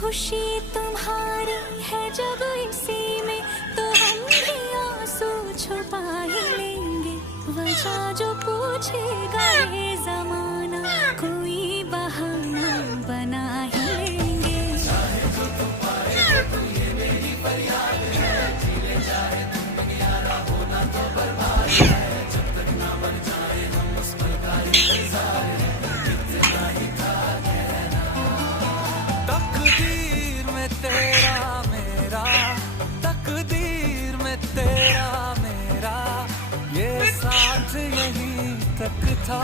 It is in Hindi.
खुशी तुम्हारी है जब इसी में, तो हम भी आंसू छुपा ही लेंगे। वजह जो पूछेगा ये जमाना, कोई बहाना बना ही लेंगे। तकदीर में तेरा मेरा, तकदीर में तेरा मेरा, ये साथ यहीं तक था।